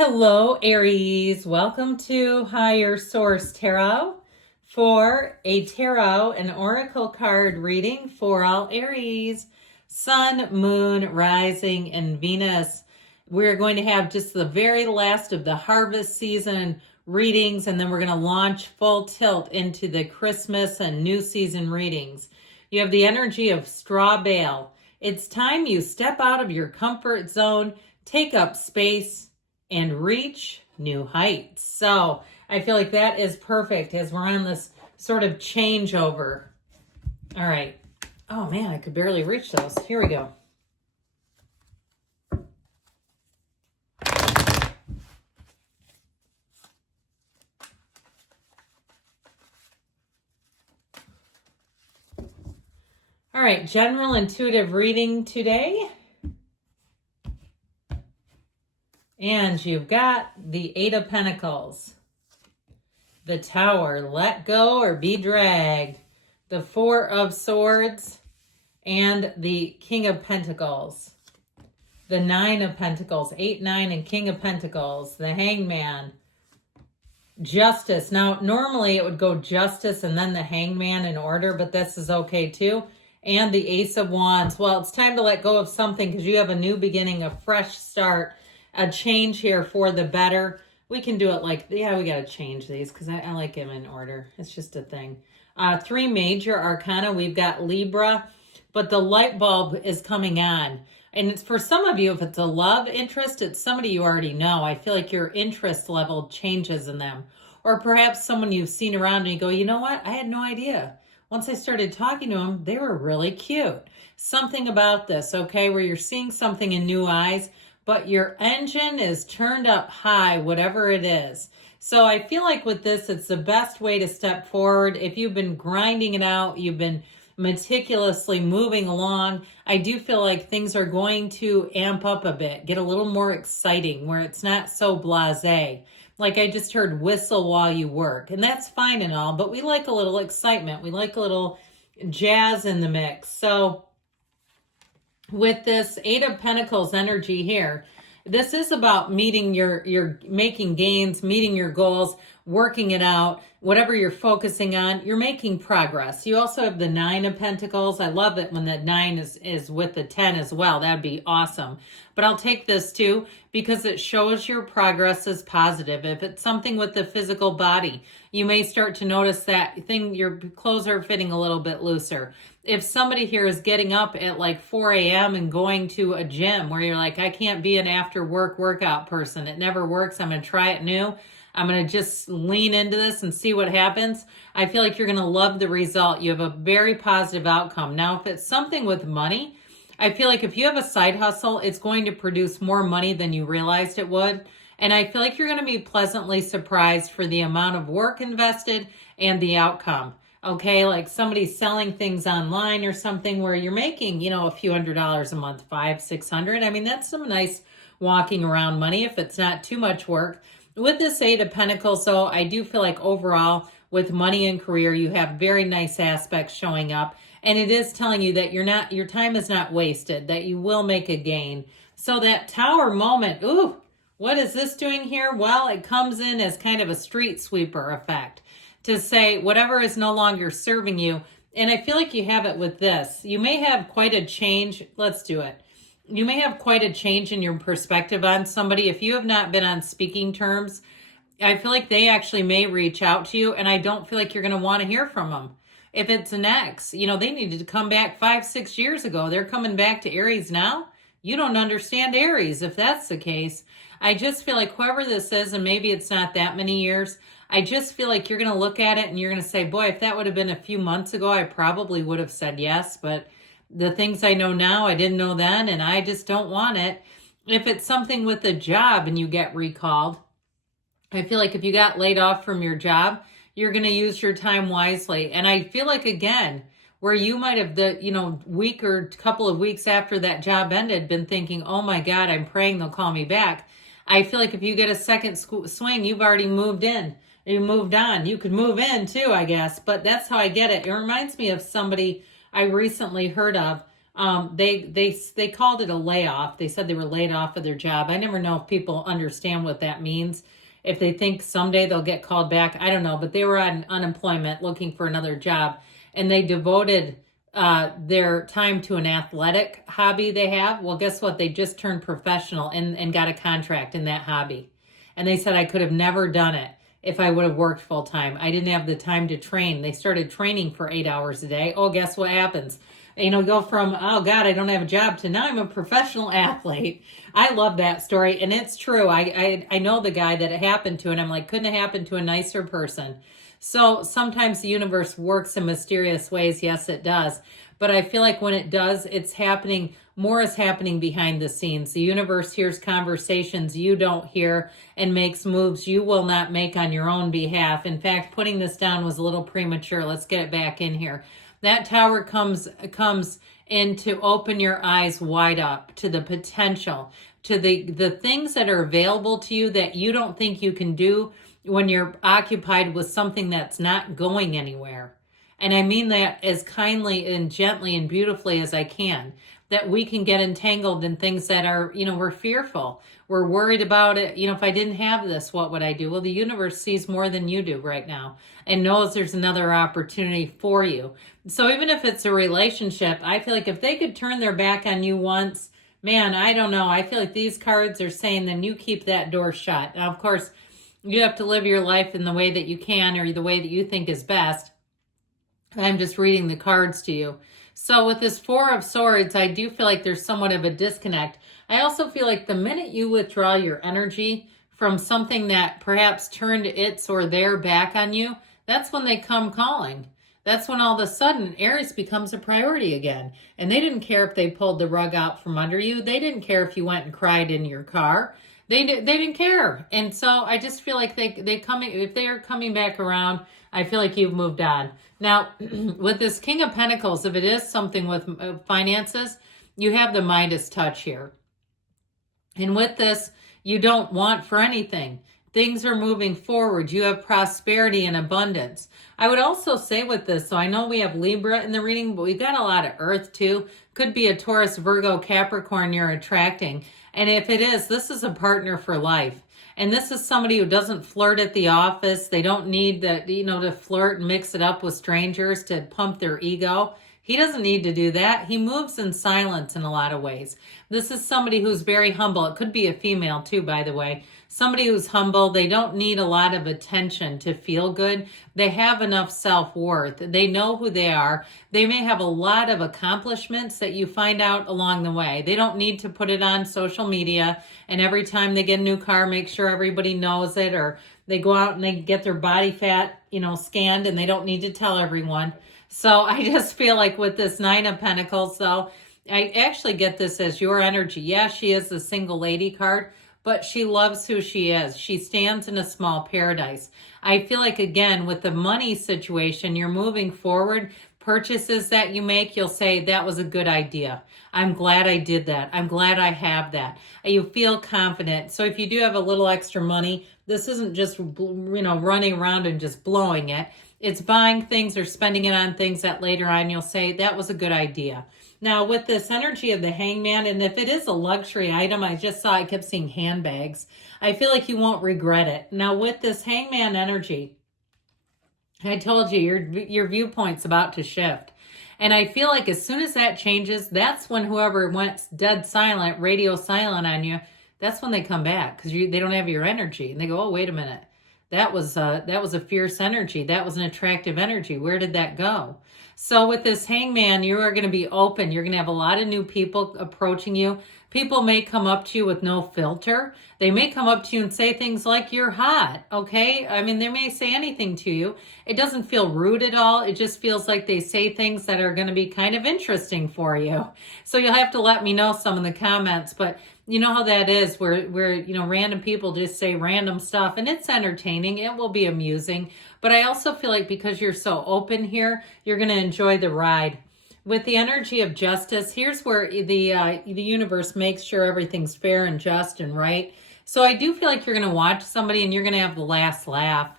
Hello, Aries. Welcome to Higher Source Tarot for a tarot and oracle card reading for all Aries, Sun, Moon, Rising, and Venus. We're going to have just the very last of the harvest season readings, and then we're going to launch full tilt into the Christmas and new season readings. You have the energy of straw bale. It's time you step out of your comfort zone, take up space, and reach new heights. So I feel like that is perfect as we're on this sort of changeover. All right. Oh man, I could barely reach those. Here we go. All right, general intuitive reading today. And you've got the Eight of Pentacles, the Tower, let go or be dragged, the Four of Swords, and the King of Pentacles, the Nine of Pentacles, 8, 9, and King of Pentacles, the Hangman, Justice. Now, normally it would go Justice and then the Hangman in order, but this is okay too. And the Ace of Wands. Well, it's time to let go of something because you have a new beginning, a fresh start, a change here for the better. We can do it like, yeah, we got to change these because I like them in order. It's just a thing. 3 major arcana. We've got Libra, but the light bulb is coming on. And it's for some of you, if it's a love interest, it's somebody you already know. I feel like your interest level changes in them. Or perhaps someone you've seen around and you go, you know what? I had no idea. Once I started talking to them, they were really cute. Something about this, okay, where you're seeing something in new eyes, but your engine is turned up high, whatever it is. So I feel like with this, it's the best way to step forward. If you've been grinding it out, you've been meticulously moving along, I do feel like things are going to amp up a bit, get a little more exciting, where it's not so blasé. Like I just heard whistle while you work, and that's fine and all, but we like a little excitement. We like a little jazz in the mix. So with this Eight of Pentacles energy here, this is about meeting your making gains, meeting your goals, working it out, whatever you're focusing on, you're making progress. You also have the Nine of Pentacles. I love it when the 9 is with the 10 as well. That'd be awesome. But I'll take this too because it shows your progress is positive. If it's something with the physical body, you may start to notice that your clothes are fitting a little bit looser. If somebody here is getting up at like 4 a.m. and going to a gym where you're like, I can't be an after work workout person. It never works. I'm going to try it new. I'm going to just lean into this and see what happens. I feel like you're going to love the result. You have a very positive outcome. Now, if it's something with money, I feel like if you have a side hustle, it's going to produce more money than you realized it would. And I feel like you're going to be pleasantly surprised for the amount of work invested and the outcome. Okay, like somebody's selling things online or something where you're making, a few $100s a month, $500-600. I mean, that's some nice walking around money if it's not too much work. With this Eight of Pentacles, though, I do feel like overall with money and career, you have very nice aspects showing up. And it is telling you that your time is not wasted, that you will make a gain. So that Tower moment, ooh, what is this doing here? Well, it comes in as kind of a street sweeper effect to say whatever is no longer serving you. And I feel like you have it with this. You may have quite a change. Let's do it. You may have quite a change in your perspective on somebody. If you have not been on speaking terms, I feel like they actually may reach out to you, and I don't feel like you're going to want to hear from them. If it's an ex, they needed to come back 5-6 years ago. They're coming back to Aries now. You don't understand Aries if that's the case. I just feel like whoever this is, and maybe it's not that many years, I just feel like you're going to look at it and you're going to say, boy, if that would have been a few months ago, I probably would have said yes, but the things I know now, I didn't know then, and I just don't want it. If it's something with a job and you get recalled, I feel like if you got laid off from your job, you're going to use your time wisely. And I feel like, again, where you might have the, week or couple of weeks after that job ended, been thinking, oh my God, I'm praying they'll call me back. I feel like if you get a second swing, you've already moved in. You moved on. You could move in too, I guess. But that's how I get it. It reminds me of somebody I recently heard of. They called it a layoff. They said they were laid off of their job. I never know if people understand what that means. If they think someday they'll get called back, I don't know. But they were on unemployment looking for another job, and they devoted their time to an athletic hobby they have. Well, guess what? They just turned professional and got a contract in that hobby. And they said, I could have never done it if I would have worked full time. I didn't have the time to train. They started training for 8 hours a day. Oh, guess what happens? Go from, oh God, I don't have a job to now I'm a professional athlete. I love that story. And it's true. I know the guy that it happened to, and I'm like, couldn't have happened to a nicer person. So sometimes the universe works in mysterious ways. Yes, it does. But I feel like when it does, it's happening, more is happening behind the scenes. The universe hears conversations you don't hear and makes moves you will not make on your own behalf. In fact, putting this down was a little premature. Let's get it back in here. That tower comes in to open your eyes wide up to the potential, to the things that are available to you that you don't think you can do when you're occupied with something that's not going anywhere. And I mean that as kindly and gently and beautifully as I can, that we can get entangled in things that are, we're fearful. We're worried about it. If I didn't have this, what would I do? Well, the universe sees more than you do right now and knows there's another opportunity for you. So even if it's a relationship, I feel like if they could turn their back on you once, man, I don't know. I feel like these cards are saying then you keep that door shut. Now, of course, you have to live your life in the way that you can or the way that you think is best. I'm just reading the cards to you. So with this Four of Swords, I do feel like there's somewhat of a disconnect. I also feel like the minute you withdraw your energy from something that perhaps turned its or their back on you, that's when they come calling. That's when all of a sudden Aries becomes a priority again. And they didn't care if they pulled the rug out from under you. They didn't care if you went and cried in your car. They didn't care. And so I just feel like if they are coming back around, I feel like you've moved on. Now, with this King of Pentacles, if it is something with finances, you have the Midas touch here. And with this, you don't want for anything. Things are moving forward. You have prosperity and abundance. I would also say with this, so I know we have Libra in the reading, but we've got a lot of Earth too. Could be a Taurus, Virgo, Capricorn you're attracting. And if it is, this is a partner for life. And this is somebody who doesn't flirt at the office. They don't need to flirt and mix it up with strangers to pump their ego. He doesn't need to do that. He moves in silence in a lot of ways. This is somebody who's very humble. It could be a female too, by the way. Somebody who's humble. They don't need a lot of attention to feel good. They have enough self-worth. They know who they are. They may have a lot of accomplishments that you find out along the way. They don't need to put it on social media and every time they get a new car, make sure everybody knows it, or they go out and they get their body fat, scanned and they don't need to tell everyone. So I just feel like with this Nine of Pentacles, though, I actually get this as your energy. Yeah, she is the single lady card, but she loves who she is. She stands in a small paradise. I feel like, again, with the money situation, you're moving forward. Purchases that you make, you'll say, that was a good idea. I'm glad I did that. I'm glad I have that. You feel confident. So if you do have a little extra money, this isn't just, running around and just blowing it. It's buying things or spending it on things that later on you'll say, that was a good idea. Now, with this energy of the Hangman, and if it is a luxury item, I kept seeing handbags. I feel like you won't regret it. Now, with this Hangman energy, I told you, your viewpoint's about to shift. And I feel like as soon as that changes, that's when whoever went dead silent, radio silent on you, that's when they come back because they don't have your energy. And they go, oh, wait a minute. That was a fierce energy. That was an attractive energy. Where did that go? So with this Hangman, you are going to be open. You're going to have a lot of new people approaching you. People may come up to you with no filter. They may come up to you and say things like, you're hot, okay? I mean, they may say anything to you. It doesn't feel rude at all. It just feels like they say things that are going to be kind of interesting for you. So you'll have to let me know some in the comments. But you know how that is where random people just say random stuff. And it's entertaining. It will be amusing. But I also feel like because you're so open here, you're going to enjoy the ride. With the energy of justice, here's where the universe makes sure everything's fair and just and right. So I do feel like you're going to watch somebody and you're going to have the last laugh.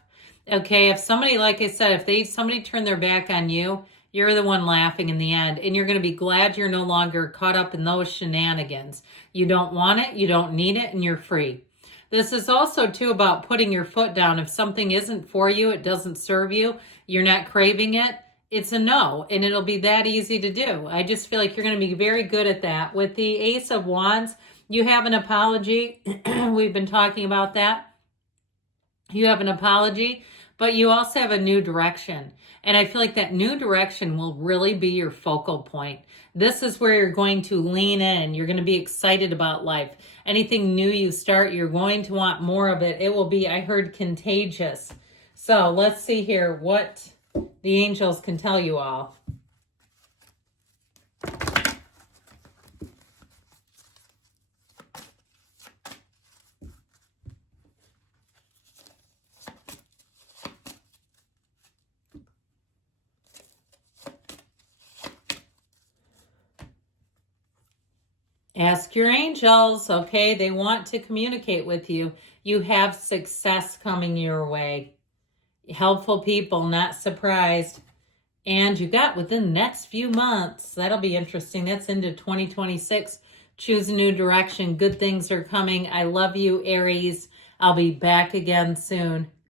Okay, if somebody, like I said, if somebody turned their back on you, You're the one laughing in the end, and you're going to be glad you're no longer caught up in those shenanigans. You don't want it, you don't need it, and you're free. This is also, too, about putting your foot down. If something isn't for you, it doesn't serve you, you're not craving it, it's a no, and it'll be that easy to do. I just feel like you're going to be very good at that. With the Ace of Wands, you have an apology. We've been talking about that. You have an apology, but you also have a new direction. And I feel like that new direction will really be your focal point. This is where you're going to lean in. You're going to be excited about life. Anything new you start, you're going to want more of it. It will be, I heard, contagious. So let's see here what the angels can tell you all. Ask your angels, okay? They want to communicate with you. You have success coming your way. Helpful people, not surprised. And you got within the next few months. That'll be interesting. That's into 2026. Choose a new direction. Good things are coming. I love you, Aries. I'll be back again soon.